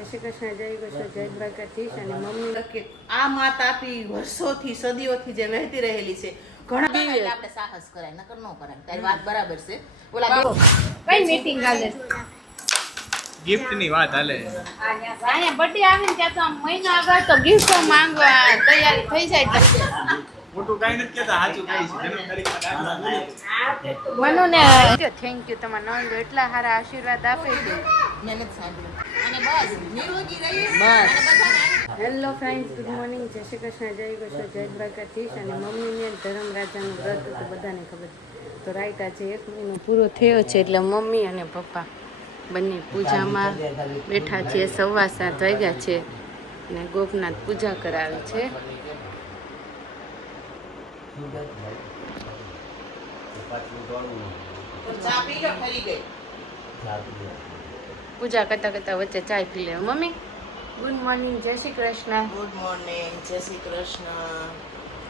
જય શ્રી કૃષ્ણ, જય કૃષ્ણ, જય દ્વારકાધીશ. અને મમ્મી કે આ માત આપી વર્ષોથી સદીઓથી જે વહેતી રહેલી છે ઘણા આપણે સાહસ કરાય નકર ન કરાય. તારી વાત બરાબર છે. ઓલા કઈ મીટિંગ હાલે ગિફ્ટ ની વાત હાલે. અહીંયા બર્થડે આવે ને ત્યાં તો આમ મહિના આગળ તો ગિફ્ટ માંગવા તૈયારી થઈ જાય. મોટું કાઈ નથી કેતા, સાચું કહી છે. મનુ ને થેન્ક યુ, તમારા નંદ એટલા સારા આશીર્વાદ આપે છે. મહેનત સાંભળી અને બસ નિરોગી રહી બસ. હેલો ફ્રેન્ડ્સ, ગુડ મોર્નિંગ, જય શ્રી કૃષ્ણ, જય કૃષ્ણ, જય દ્વારકાધીશ. અને મમ્મીને ધર્મરાજાનું વ્રત તો બધાને ખબર. તો રાઈટ આજે 1 મહિનો પૂરો થયો છે એટલે મમ્મી અને પપ્પા બંને પૂજામાં બેઠા છે. 7:15 વાગ્યા છે અને ગોપનાથ પૂજા કરાવે છે. પૂજા કરતા કરતા વચ્ચે ચા પી લે. મમ્મી ગુડ મોર્નિંગ, જય શ્રી કૃષ્ણ. ગુડ મોર્નિંગ, જય શ્રી કૃષ્ણ.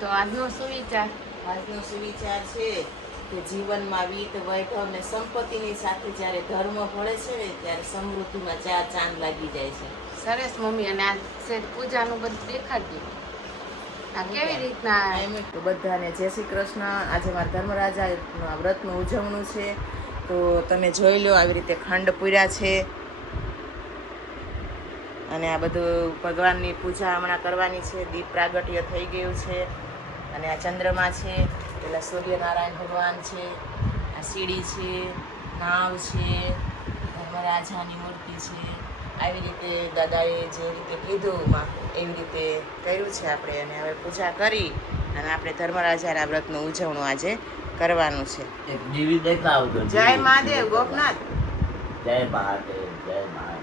તો આજનો સુવિચાર છે કે જીવનમાં વિત વૈભવ ને સંપત્તિની સાથે જ્યારે ધર્મ ભળે છે ને ત્યારે સમૃદ્ધિમાં 4 ચાંદ લાગી જાય છે. સરસ મમ્મી. અને આ પૂજાનું બધું દેખાડ્યું આ કેવી રીતના તો બધાને જય શ્રી કૃષ્ણ. આજે મારા ધર્મરાજા વ્રતનું ઉજવણું છે તો તમે જોઈ લો આવી રીતે ખંડ પૂર્યા છે અને આ બધું ભગવાનની પૂજા હમણાં કરવાની છે. દીપ પ્રાગટ્ય થઈ ગયું છે અને આ ચંદ્રમા છે, પેલા સૂર્યનારાયણ ભગવાન છે, આ સીડી છે, નાવ છે, ધર્મરાજાની મૂર્તિ છે. આવી રીતે દાદાએ જે રીતે કીધું એવી રીતે કર્યું છે આપણે. અને હવે પૂજા કરી અને આપણે ધર્મરાજાના વ્રતનું ઉજવણું આજે કરવાનું છે. જય મહાદેવ ગોપનાથ, જય મહાદેવ, જય મહાદેવ.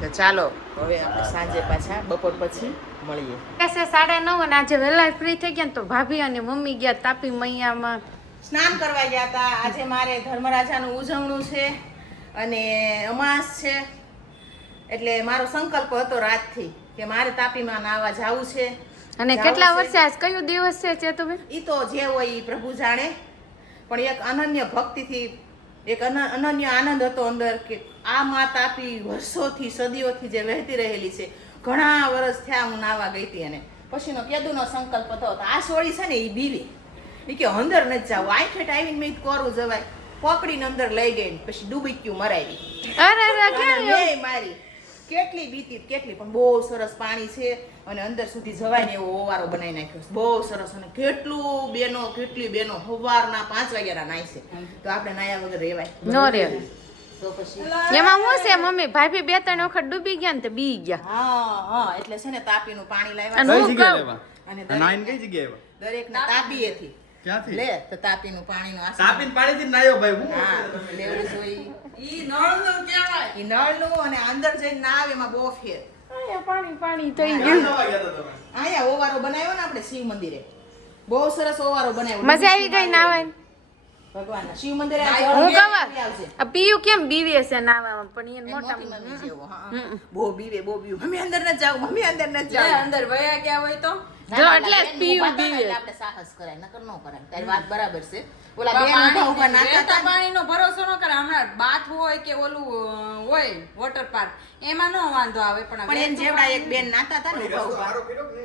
તો ચાલો હવે આપણે સાંજે પાછા બપોર પછી મળીએ. 9:30 અને આજે વહેલા ફ્રી થઈ ગયા ને તો ભાભી અને મમ્મી ગયા તાપી મૈયામાં સ્નાન કરવા ગયા હતા. આજે મારે ધર્મરાજાનું ઉજવણું છે અને અમાસ છે એટલે મારો સંકલ્પ હતો રાતથી કે મારે તાપીમાં નાવા જવું છે. અને કેટલા વર્ષે આજ કયો દિવસ છે ચેતુબેન? એ તો જે હોય એ પ્રભુ જાણે, પણ એક અનન્ય ભક્તિથી એક અનન્ય આનંદ હતો અંદર કે આ માત આપી વર્ષોથી સદીઓથી જે વહેતી રહેલી છે ઘણા વર્ષ થયા હું નાવા ગઈ હતી. અને પછીનો કેદુનો સંકલ્પ હતો આ સોળી છે ને એ બીવી એ કે અંદર નથી જાવ. આઠેટ આવીને મેં કોરું જવાય પકડીને અંદર લઈ ગઈ પછી ડૂબીક્યું મરાવી. મેં મારી કેટલી બીતી કેટલી, પણ બહુ સરસ પાણી છે અને અંદર સુધી જવાય ને એવો ઓવારો બનાવી નાખ્યો બહુ સરસ. અને કેટલી બેનો સવારના 5 વાગ્યાના નાય છે તો આપણે નાયા વગર રેવાય નો રે. તો પછી એમાં શું છે મમ્મી, ભાભી 2-3 વખત ડૂબી ગયા ને તે બી ગયા. હા એટલે છે ને તાપીનું પાણી અને લાવ્યા હું કહું અને નાઈન કઈ જગ્યાએ દરેકના તાપીએથી ક્યાંથી લે તો તાપીનું પાણીનું આસન તાપીન પાણીથી નાયો ભાઈ હું હા લેવું જોઈએ. ઈ નળનું કહેવાય. ઈ નળનું અને અંદર જઈને ના આવે એમાં બહુ ફેર. પાણી થઈ ગયું. અહીંયા ઓવારો બનાવ્યો ને આપણે શિવ મંદિરે બહુ સરસ ઓવારો બનાવ્યો. મજા આવી ગઈ નાવા? ભગવાનના શિવ મંદિરે હું કહું આ પીયુ કેમ બીવે છે નાવામાં? પણ એને મોટા મમ્મી જેવો હા બહુ બીવે મમ્મી અંદર ન જાવ, મમ્મી અંદર ન જાવ. અંદર વયા ગયા હોય તો જો એટલે જ પીયુ બીવે. આપણે સાહસ કરાય નકર ન કરાય. તારી વાત બરાબર છે. ઓલા બેન ઉભા નાતા પાણીનો ભરોસો ન કરે. હમણાં બાથ હોય કે ઓલું હોય વોટર પાર્ક એમાં નો વાંધો આવે, પણ એમ જેવડા એક બેન નાતા હતા ને ઉભા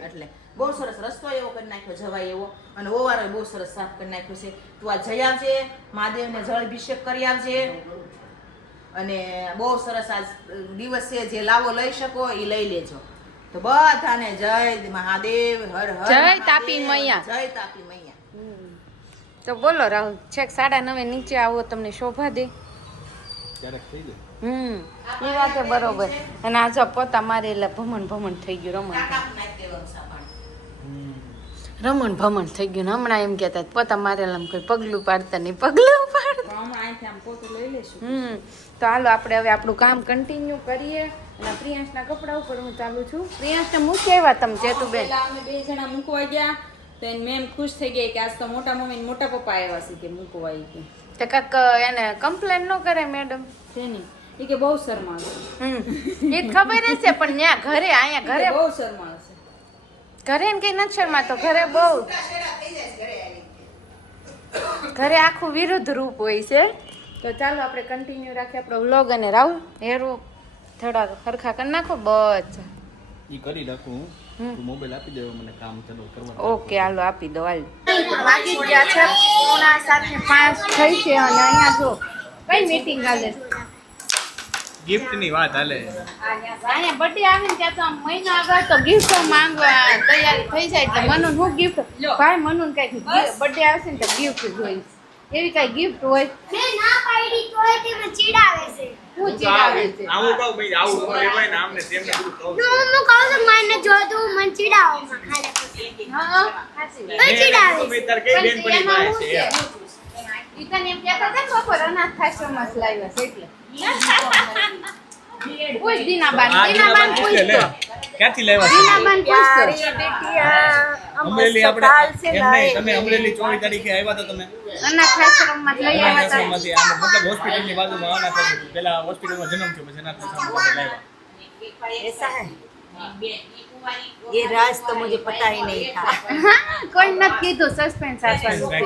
એટલે બહુ સરસ રસ્તો એવો કરી નાખ્યો જવાય એવો. અને ઓવારો બહુ સરસ સાફ કરી નાખ્યો છે. તું આ જઈ આવજે, મહાદેવને જળ અભિષેક કરી આવજે. અને બહુ સરસ આજ દિવસ છે, જે લાવો લઈ શકો એ લઈ લેજો. તો બધાને જય મહાદેવ, હર હર જય મહાદેવ, તાપી મૈયા. જય તાપી મૈયા. તો બોલો રાહુલ, છેક 9:30 નીચે આવો તમને શોભા દે. ક્યારેક થઈ જાય. એ વાત બરોબર. અને આ જો પોતા મારે એટલે ભમણ થઈ ગયું. કાકા નાખી દેવાનું સાપાણ. રમણ થઈ ગયું. હમણાં એમ કહેતા પોતા મારેલા કોઈ પગલું પાડતા નહીં, પગલું પાડતા. હમણાં અહીંથી આમ પોતું લઈ લેશું. તો હાલો આપણે હવે આપણું કામ કન્ટિન્યુ કરીએ. અને પ્રિયાંશના કપડા ઉપર હું ચાલુ છું. પ્રિયાંશને મૂકી આવ્યા તમે ચેતુબેન? પેલા અમે 2 જણા મૂકવા ગયા તો એને મેમ ખુશ થઈ ગઈ કે આજ તો મોટા મમ્મી ને મોટા પપ્પા આવ્યા છે કે મૂકવા આવી કે. તે કાક એને કમ્પ્લેન ન કરે મેડમ? તેની એ કે બહુ શરમાળ છે. એ ખબર જ છે, પણ ત્યાં ઘરે અહીંયા ઘરે બહુ શરમાળ છે. ઘરે ને કઈ નથી શરમાતો. ઘરે બહુ ઘરે આખું વિરુદ્ધ રૂપ હોય છે. તો ચાલો આપણે કન્ટિન્યુ રાખીએ આપણો વ્લોગ. અને રાહુલ હેરો થોડા ખરખા કરી નાખો બસ. ઈ કરી નાખું હમ. તું મોબાઈલ આપી દે મને કામ ચાલુ કરવા. ઓકે હાલો આપી દો હાલ. વાગી ગયા છે 4:45 થઈ છે અને અહીંયા જો કઈ મીટિંગ હાલે છે? ગિફ્ટ ની વાત હાલે. અહીંયા બર્થડે આવે ને ત્યાં તો આમ મહિના આગળ તો ગિફ્ટ માંગવા તૈયારી થઈ જાય એટલે મનુ હું ગિફ્ટ ભાઈ મનુ કઈક બર્થડે આવશે ને તો ગિફ્ટ જોઈશ એવી કઈ ગિફ્ટ હોય મેં ના પાડી તોય તે મને ચીડાવે છે. હું ચીડાવે છે આવું કહું ભાઈ આવું લેવાય ને આમને તેમને બધું કહું. હું કહું છું મને જોતું મને ચીડાવો માં ખાલે પછી. હા સાચી વાત. તો ચીડાવે છે. મેં તાર કઈ બેન પડી એમાં પાસે હું છે છે? ઈ તને એમ કહેતા હતા ને બપોર અનાથાશ્રમમાં જ લાવ્યા છે એટલે પૂછ દીનાબાન પૂછ તો ક્યાંથી લેવા છે? દીનાબાન પૂછ તો અમરેલી આપણે એમ નહીં તમે અમરેલી 24 તારીખે આવ્યા તો તમે અનાથાશ્રમમાં જ લઈ આવ્યા હતા. આશ્રમમાંથી આમ મતલબ હોસ્પિટલની બાજુમાં અનાથ આશ્રમ. પેલા હોસ્પિટલમાં જન્મ થયો પછી અનાથ આશ્રમમાં લાવ્યા. ऐसा है ये राज तो मुझे पता ही नहीं था હા, કોઈ નથી કીધું સસ્પેન્સ આપવાનું છે.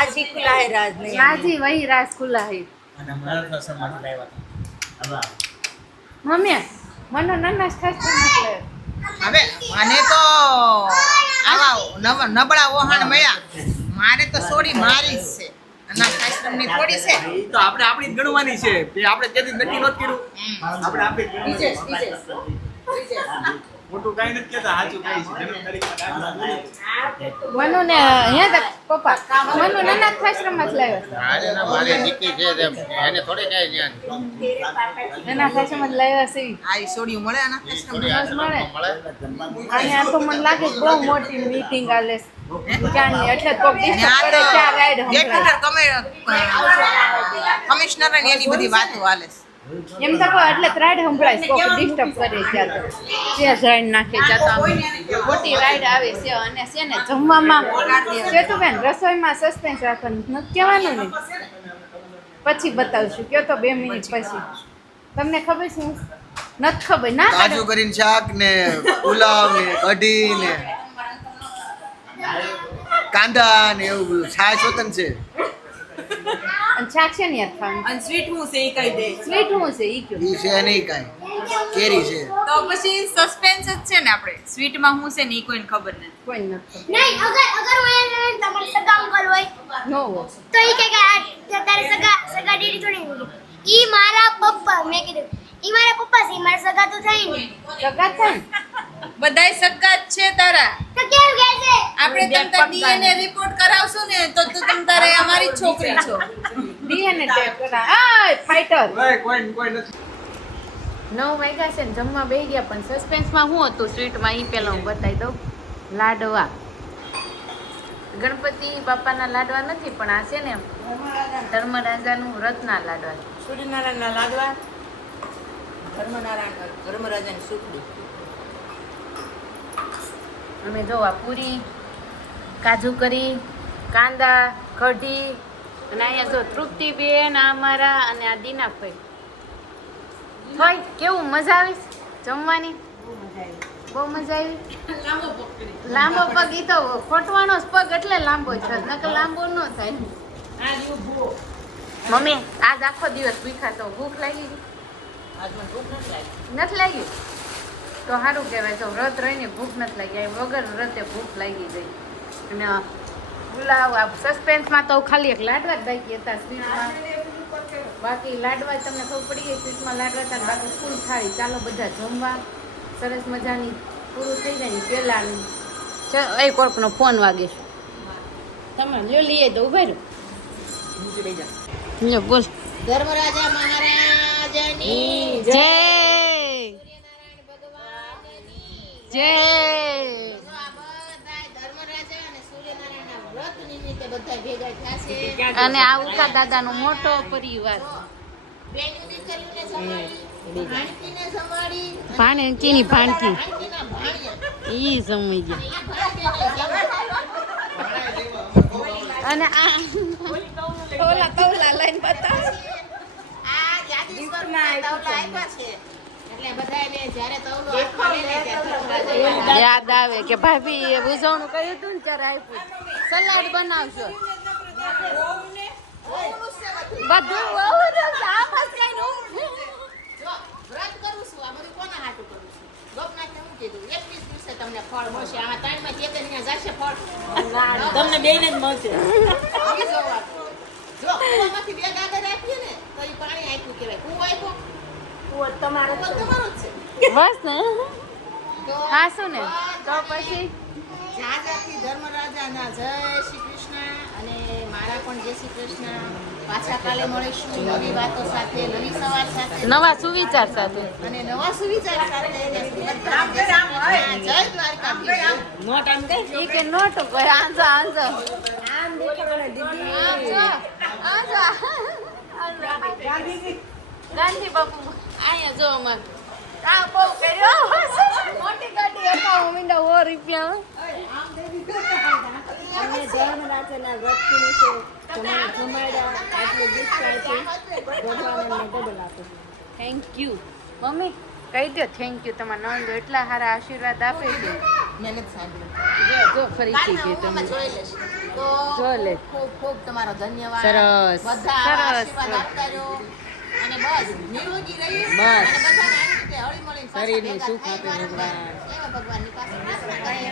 आज ही खुला है राज नहीं હાજી વહી રાસ ખુલ્લા હે. અને અનાથ આશ્રમમાંથી લાવ્યા હતા. મમ્મી મનો નનાસ ખાસ નથી. હવે મને તો આવા નબળા ઓહાણ મળ્યા મારે તો સોડી મારી જ છે અનાથ આશ્રમની થોડી છે ઈ તો આપણે આપણી જ ગણવાની છે તે આપણે તેથી નક્કી નહોતું કર્યું. આપણે આપણી જ ગણવાની. મોટું કાંઈ નથી કહેતા સાચું કાંઈ છે જન્મ તારીખમાં દાખલા. મનો ને હે તો પપ્પા મનો નનાસ આશ્રમમાં જ લાવ્યા મારી દીકરી છે એને થોડી કઈ જ્ઞાન નનાસ આશ્રમમાં જ લાવ્યા છે આ ઈ સોડીઓ મળે અનાથ આશ્રમ બસ મળે. અહીંયા તો મને લાગે છે બહુ મોટી મીટિંગ આલે છે ક્યાંની એટલે કોક ડિસ્ટર્બ કરે ત્યાં રાઈડ સંભળાય. કમિશનર ને એની બધી વાતો હાલે છે એમ તો કહો એટલે રાઈડ સંભળાય છે કોક ડિસ્ટર્બ કરે ત્યાં તો ત્યાં રાઈડ નાખે ત્યાં તો આમ મોટી રાઈડ આવે છે અને છે ને જમવામાં છે તો બેન રસોઈમાં સસ્પેન્સ રાખવાનું નથી કહેવાનું ને પછી બતાવશું કયો તો 2 મિનિટ પછી તમને ખબર છે નથી ખબર ના કાજુ કરીને શાક ને પુલાવ ને કઢી ને કાંદા ને એવું બધું છાશ વતન છે. અને શાક છે ને યાર ખાવાનું અને સ્વીટ હું છે એ કહી દે સ્વીટ હું છે ઈ કયો ઈ છે નહીં કાંઈ કેરી છે. તો પછી સસ્પેન્સ જ છે ને આપણે સ્વીટમાં હું છે ને એ કોઈને ખબર નથી. કોઈ નથી નહીં અગર હું એને તમારા સગા અંકલ હોય નો હો તો ઈ કે તારે સગા ડેડી થોડી હોય. ઈ મારા પપ્પા મેં કીધું ઈ મારા પપ્પા છે ઈ મારા સગા તો થઈ ને સગા થાય ને બધાય સગા જ છે તારા. તો કેમ કહે છે આપણે તમ ડીએનએ રિપોર્ટ કરાવશું ને તો તું તમ તારે અમારી જ છોકરી છો. ડીએનએ ટેસ્ટ કરા આય ફાઈટર કોઈ નથી. 9 વાગ્યા છે ને જમવા બેસી ગયા પણ સસ્પેન્સમાં શું હતું સ્વીટમાં એ પહેલાં હું બતાવી દઉં લાડવા ગણપતિ બાપાના લાડવા નથી પણ આ છે ને ધર્મરાજાનું રથના લાડવા સૂર્યનારાયણના લાડવા ધર્મરાજાની સુખડી અમે જો આ પૂરી કાજુ કરી કાંદા કઢી અને અહીંયા જો તૃપ્તિબેન આ અમારા અને આ દીનાભાઈ ભાઈ કેવું મજા આવી જમવાની બહુ મજા આવી લાંબો પગ ઈ તો ખોટવાનો જ પગ એટલે લાંબો છે નકર લાંબો ન થાય મમ્મી આજ આખો દિવસ ભૂખ્યા તો ભૂખ લાગી ગઈ નથી લાગી તો સારું કહેવાય તો વ્રત રહીને ભૂખ નથી લાગી આ વગર વ્રતે ભૂખ લાગી ગઈ અને પુલાવ આ સસ્પેન્સમાં તો ખાલી એક લાડવા જ બાકી હતા સ્વીટમાં બાકી લાડવા તમને ખબર પડી ગઈ સ્વીટમાં લાડવા હતા બાકી ફૂલ થાળી ચાલો બધા જમવા સરસ મજાની પૂરું થઈ જાય ને પહેલાં એ કોર્કનો ફોન વાગે છે તમે લ્યો લઈએ તો ઉભા રહ્યો લ્યો બોલ ધર્મરાજા મહારાજની જય જય અને આ ઉકા દાદાનો મોટો પરિવાર ભાણકી ભાણકી ઈ સમય ગયા અને આ તોલા લઈને બતાવ યાદ આવે કે ભાભી એ ઉજવણું કર્યું હતું ને ત્યારે આપ્યું સલાડ બનાવશો બધું આમ જ કઈ તમને ફળ મળશે આમાં ત્રણમાંથી એક અહીંયા જશે ફળ તમને બેને જ મળશે આવી જો વાત. જો કૂવામાંથી બે ગાગર આપીએ ને તો એ પાણી આપ્યું કહેવાય. કૂવો આપ્યો કૂવો તમારો જ છે. બસ ને તો હા શું ને તો પછી જાજાથી ધર્મરાજાના જય શ્રી કૃષ્ણ અને મારા પણ જય શ્રી કૃષ્ણ. પાછા કાલે મળીશું નવી વાતો સાથે, નવી સવાર સાથે નવા સુવિચાર સાથે અને નવા સુવિચાર સાથે. જય દ્વારકાધીશ. નોટ આમ કઈ ઈ કે નોટ ઉપર આંજો આંજો આમ દેખાડે દીદી આંજો આંજો ગાંધી બાપુ અહીંયા જો અમાર આ બહુ કર્યો મોટી ગાડી એકાઉ મીંડા 100 રૂપિયા અને ધર્મરાજાના વ્રત નિમિત્તે તમારે જમાડ્યા આટલું ગિફ્ટ આપી ભગવાનને ડબલ આપે. થેન્ક યુ મમ્મી કહી દો થેન્ક યુ તમારા નંદ એટલા સારા આશીર્વાદ આપે છે મહેનત સાંભળો. જો ફરીથી કે કાલના તમે જોઈ લેશ. તો જો લે. ખૂબ ખૂબ તમારો ધન્યવાદ. સરસ. બધા સરસ. આશીર્વાદ આપતા રહો અને બસ નિરોગી રહી બસ. અને બધાને આવી રીતે હળી મળીને પાછા શરીરનું ભેગા સુખ થઈ આપે વારંવાર ભગવાન. એવા ભગવાનની પાસે પ્રાર્થના કરીએ.